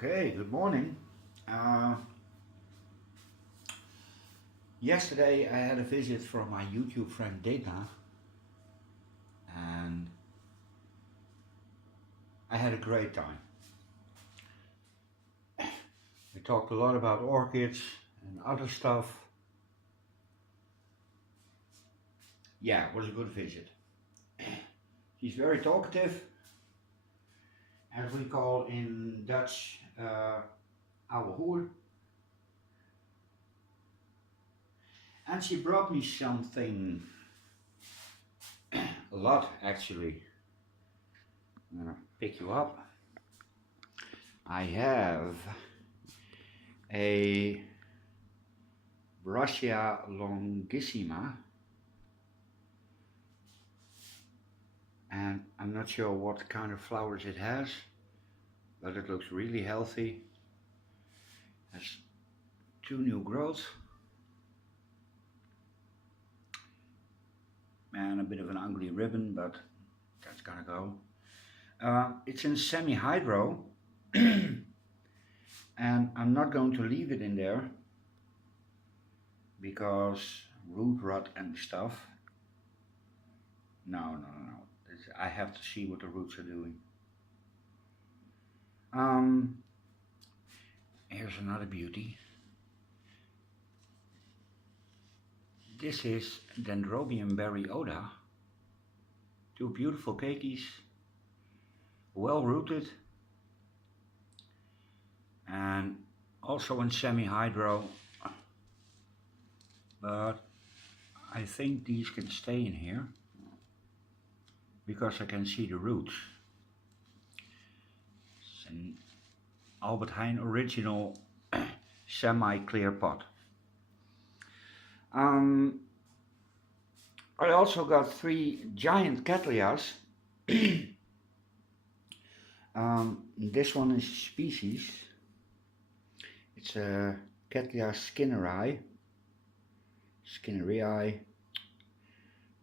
Okay, good morning. Uh, Yesterday I had a visit from my YouTube friend Digna, and I had a great time. We talked a lot about orchids and other stuff. Yeah, it was a good visit. She's very talkative, as we call in Dutch, ouwe hoer. And she brought me something, a lot actually. I'm gonna pick you up. I have a Brassia longissima, and I'm not sure what kind of flowers it has, but it looks really healthy. Has 2 new growths and a bit of an ugly ribbon, but that's gonna go. It's in semi-hydro, and I'm not going to leave it in there because root rot and stuff. No. I have to see what the roots are doing. Here's another beauty. This is Dendrobium berryoda. 2 beautiful keikis, well rooted, and also in semi-hydro, but I think these can stay in here because I can see the roots. It's an Albert Heijn original semi-clear pot. I also got 3 giant cattleyas. This one is species. It's a Cattleya Skinnerii,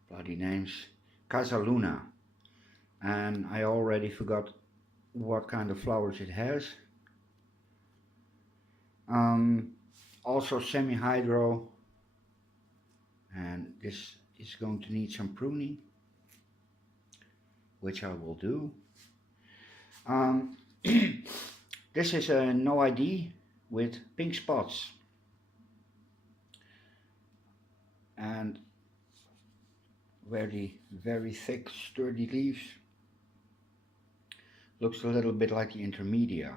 bloody names, Casaluna, and I already forgot what kind of flowers it has. Also semi-hydro, and this is going to need some pruning, which I will do. This is a no ID with pink spots, and very thick sturdy leaves. Looks a little bit like the intermedia,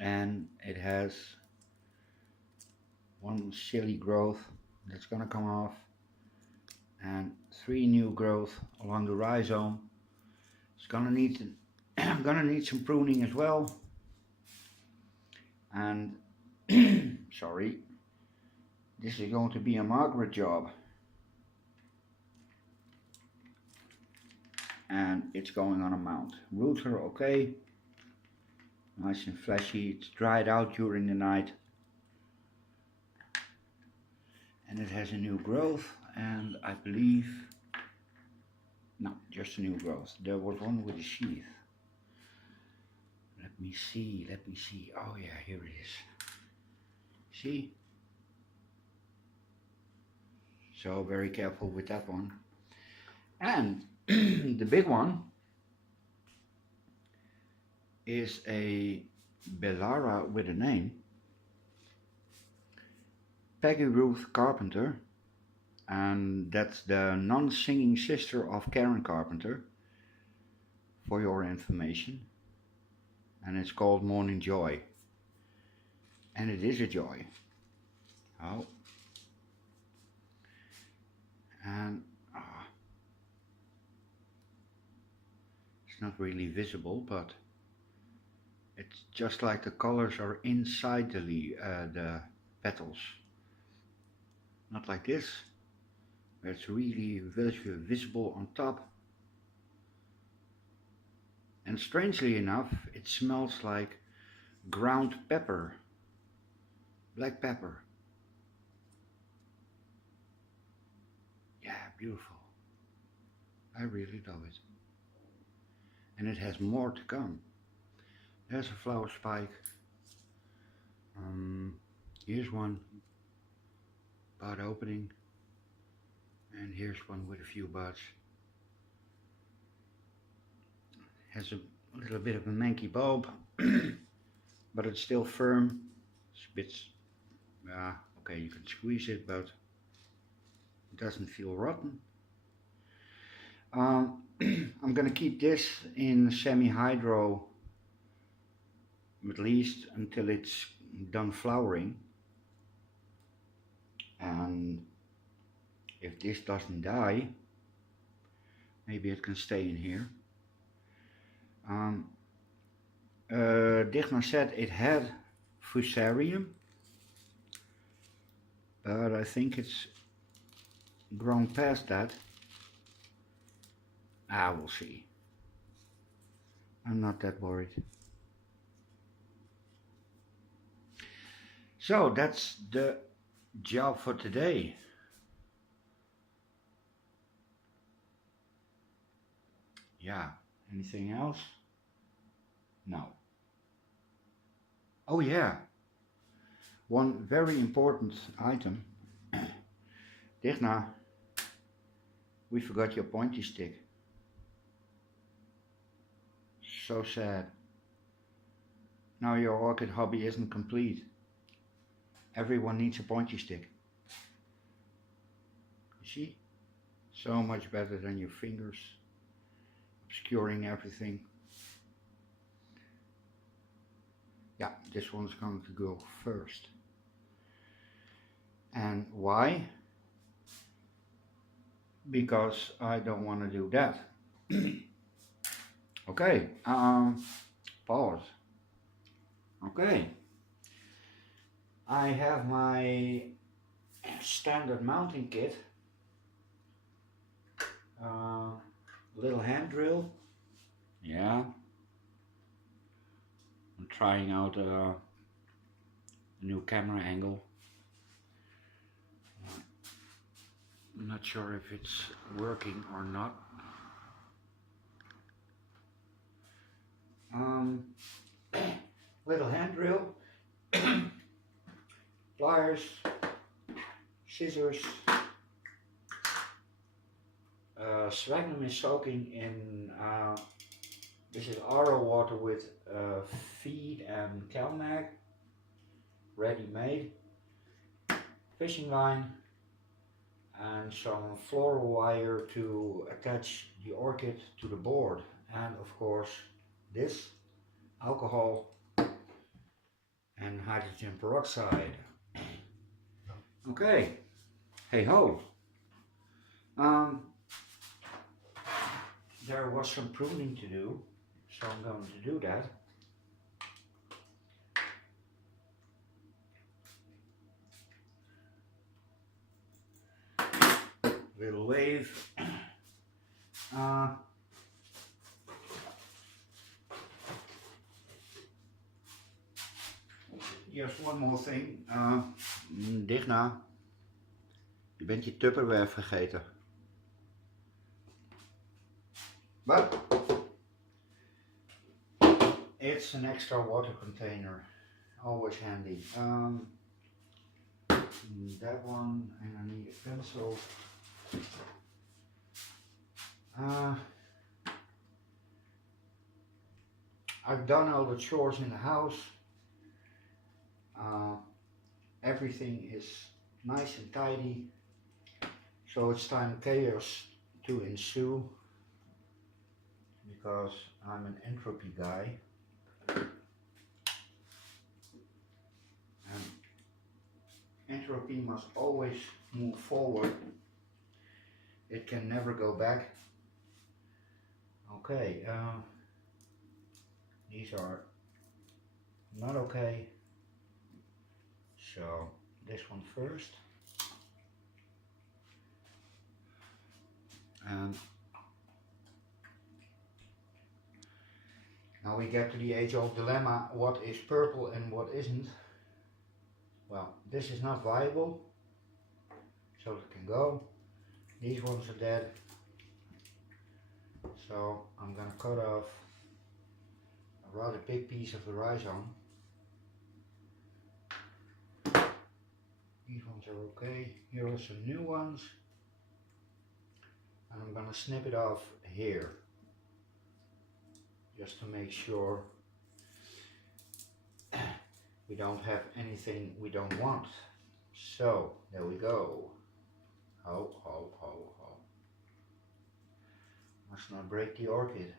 and it has 1 silly growth that's gonna come off and 3 new growth along the rhizome. It's gonna need I'm gonna need some pruning as well, and sorry, this is going to be a Margaret job, and it's going on a mount. Roots are okay, nice and fleshy. It's dried out during the night, and it has a new growth, and I believe, no, just a new growth. There was one with a sheath. Let me see. Oh yeah, here it is. See? So very careful with that one. And the big one is a Bellara with a name, Peggy Ruth Carpenter, and that's the non-singing sister of Karen Carpenter, for your information. And it's called Morning Joy, and it is a joy. Oh, and it's not really visible, but it's just like the colors are inside the petals, not like this, where it's really visible on top. And strangely enough, it smells like ground pepper, black pepper. Yeah, beautiful. I really love it. And it has more to come. There's a flower spike. Here's one bud opening, and here's one with a few buds. Has a little bit of a manky bulb, but it's still firm. It's a bit, okay, you can squeeze it, but it doesn't feel rotten. I'm gonna keep this in semi-hydro at least until it's done flowering, and if this doesn't die, maybe it can stay in here. Digna said it had fusarium, but I think it's grown past that. We'll see. I'm not that worried. So that's the job for today. Yeah, anything else? No. Oh yeah, one very important item. Digna, we forgot your pointy stick. So sad. Now your orchid hobby isn't complete. Everyone needs a pointy stick. You see? So much better than your fingers, obscuring everything. Yeah, this one's going to go first. And why? Because I don't want to do that. Okay, pause. Okay, I have my standard mounting kit, little hand drill. Yeah, I'm trying out a new camera angle. I'm not sure if it's working or not. Little hand drill, pliers, scissors. Sphagnum is soaking in, this is RO water with feed and CalMag, ready made, fishing line, and some floral wire to attach the orchid to the board, and of course this alcohol and hydrogen peroxide. Okay, hey ho. There was some pruning to do, so I'm going to do that. Little wave. Just one more thing. Digna, je bent je Tupperware vergeten. But it's an extra water container, always handy. That one, and I need a pencil. I've done all the chores in the house. Everything is nice and tidy, so it's time chaos to ensue, because I'm an entropy guy, and entropy must always move forward. It can never go back. Okay, these are not okay, so this one first, and now we get to the age-old dilemma: what is purple and what isn't? Well, this is not viable, so it can go. These ones are dead, so I'm gonna cut off a rather big piece of the rhizome. These ones are okay. Here are some new ones. And I'm gonna snip it off here. Just to make sure we don't have anything we don't want. So, there we go. Ho, ho, ho, ho. Must not break the orchid.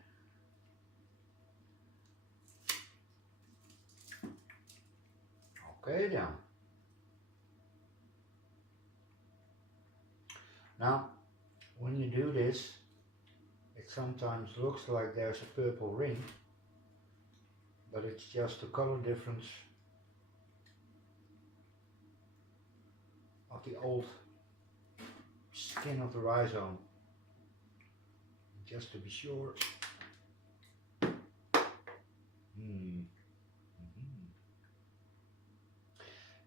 Okay then. Now, when you do this, it sometimes looks like there's a purple ring, but it's just a color difference of the old skin of the rhizome. Just to be sure.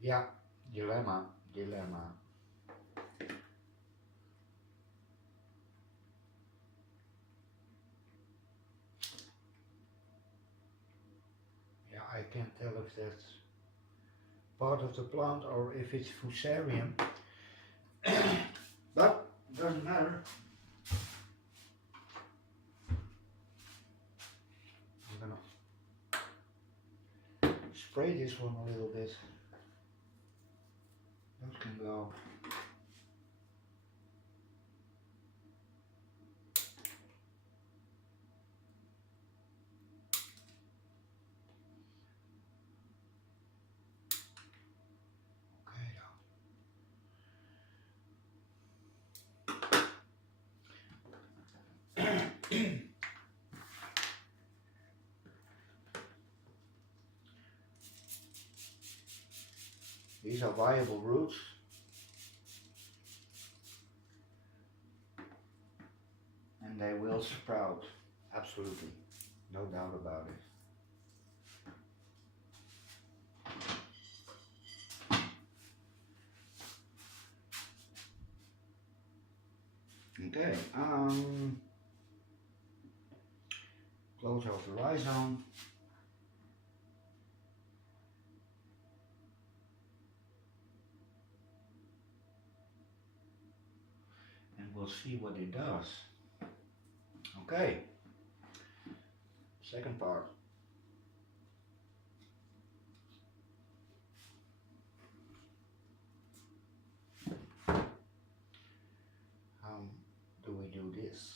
Yeah, dilemma. Yeah, I can't tell if that's part of the plant or if it's fusarium, but doesn't matter. I'm gonna spray this one a little bit. Those can go. These are viable roots. And they will sprout, absolutely, no doubt about it. Okay, close off the rhizome. And we'll see what it does. Okay, second part. How do we do this?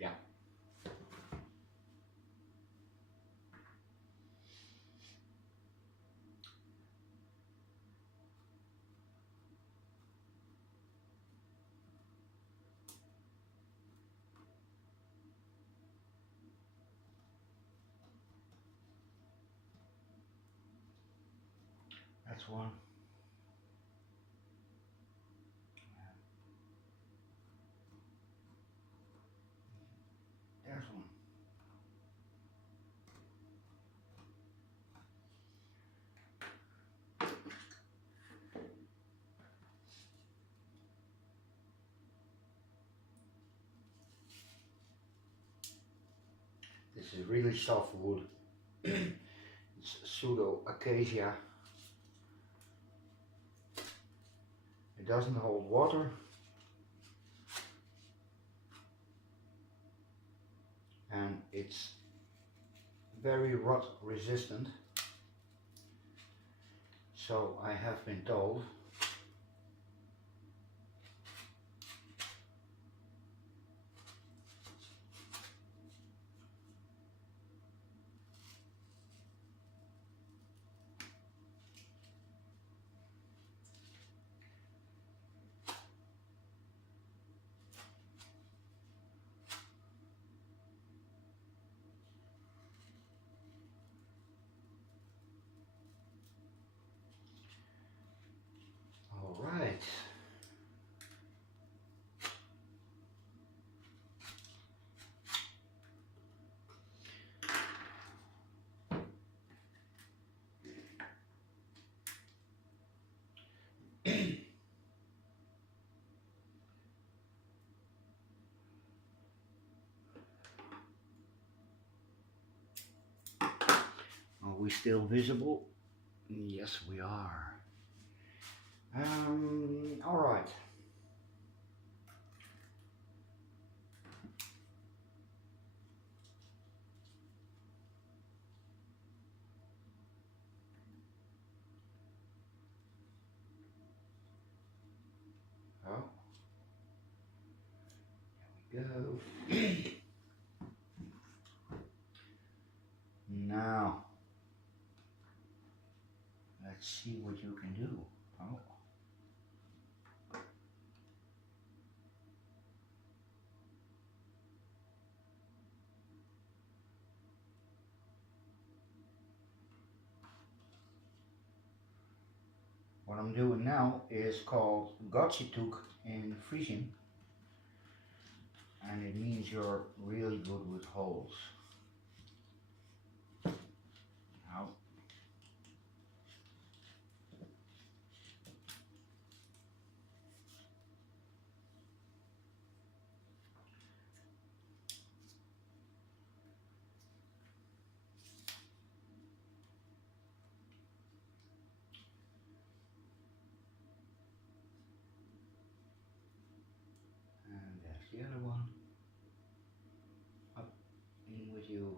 Yeah. That's one. There's one. This is really soft wood. It's pseudo acacia. It doesn't hold water. And it's very rot resistant. So I have been told. we still visible? Yes, we are. All right. Oh, there we go. Now, let's see what you can do. Oh. What I'm doing now is called Gotjetuk in Frisian, and it means you're really good with holes. Now, and there's the other one. Up, in with you.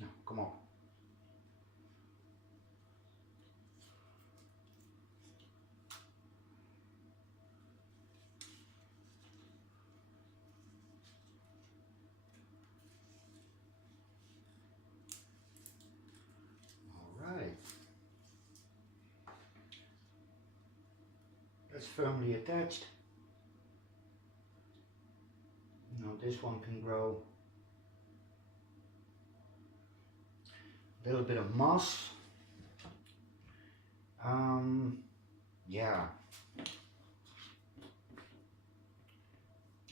No, come on. All right. That's firmly attached. Now this one can grow a little bit of moss. Yeah.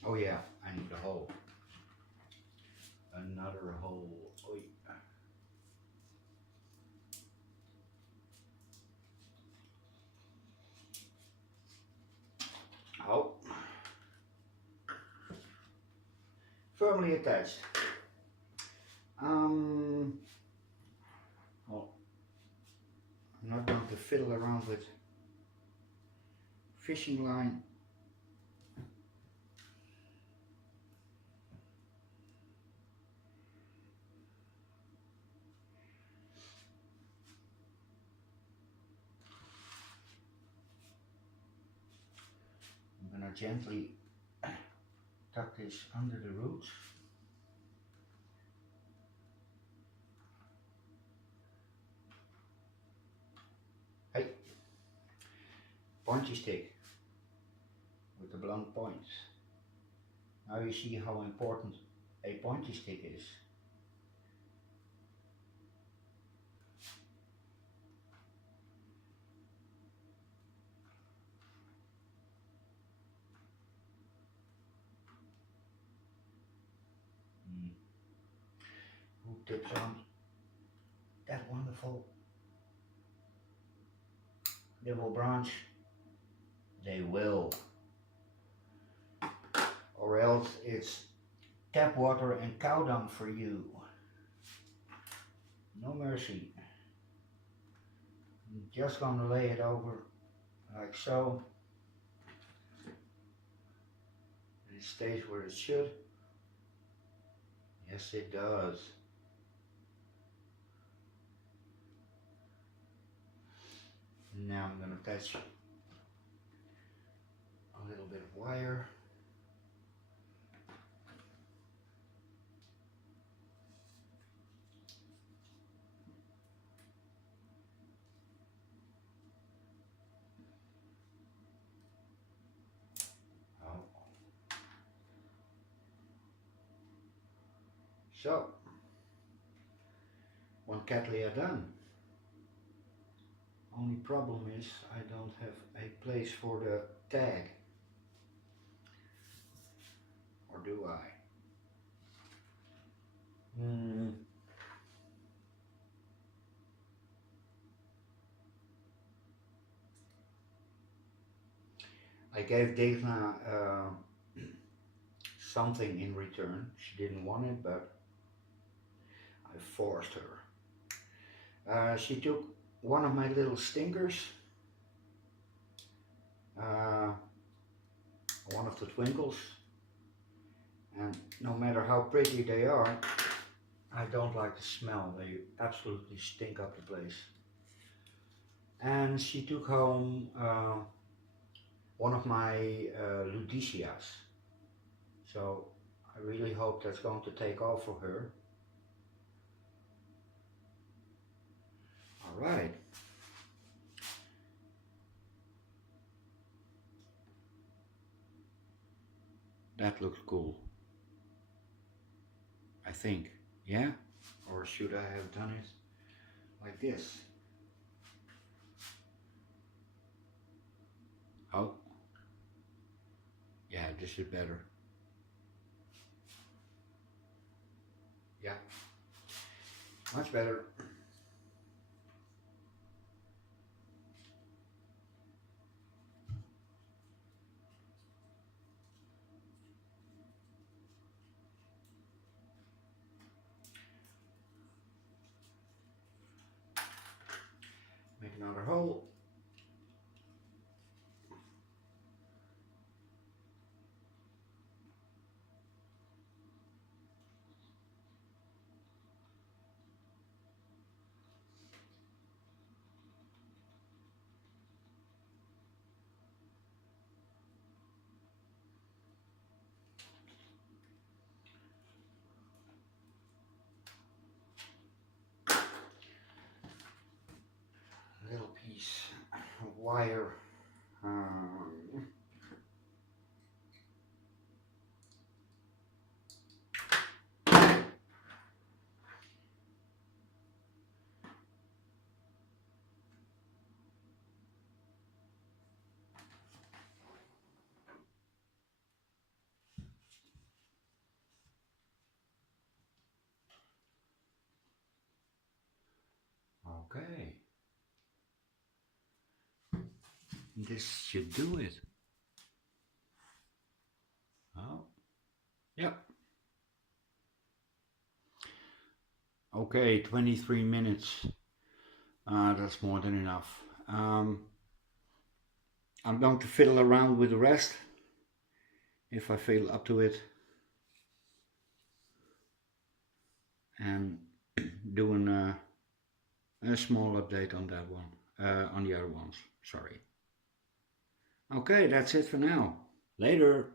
Oh yeah, I need a hole. Another hole. Oy. Oh. Firmly attached. Well, I'm not going to fiddle around with fishing line. I'm going to gently tuck this under the roots. Hey, pointy stick with the blunt points. Now you see how important a pointy stick is. Who tips on that wonderful little branch? They will. Or else it's tap water and cow dung for you. No mercy. I'm just gonna lay it over like so. And it stays where it should. Yes, it does. Now I'm gonna attach a little bit of wire. So, one Cattleya done. Only problem is I don't have a place for the tag. Or do I? I gave Digna something in return. She didn't want it, but I forced her. She took one of my little stinkers, one of the twinkles, and no matter how pretty they are, I don't like the smell. They absolutely stink up the place. And she took home one of my ludicias. So I really hope that's going to take off for her. All right. That looks cool. I think. Yeah? Or should I have done it like this? Oh. Yeah, this is better. Yeah. Much better. Make another hole. Little piece of wire. Okay. This should do it. Oh, yep. Okay, 23 minutes. That's more than enough. I'm going to fiddle around with the rest if I feel up to it, and doing a small update on that one, on the other ones. Sorry. Okay, that's it for now. Later.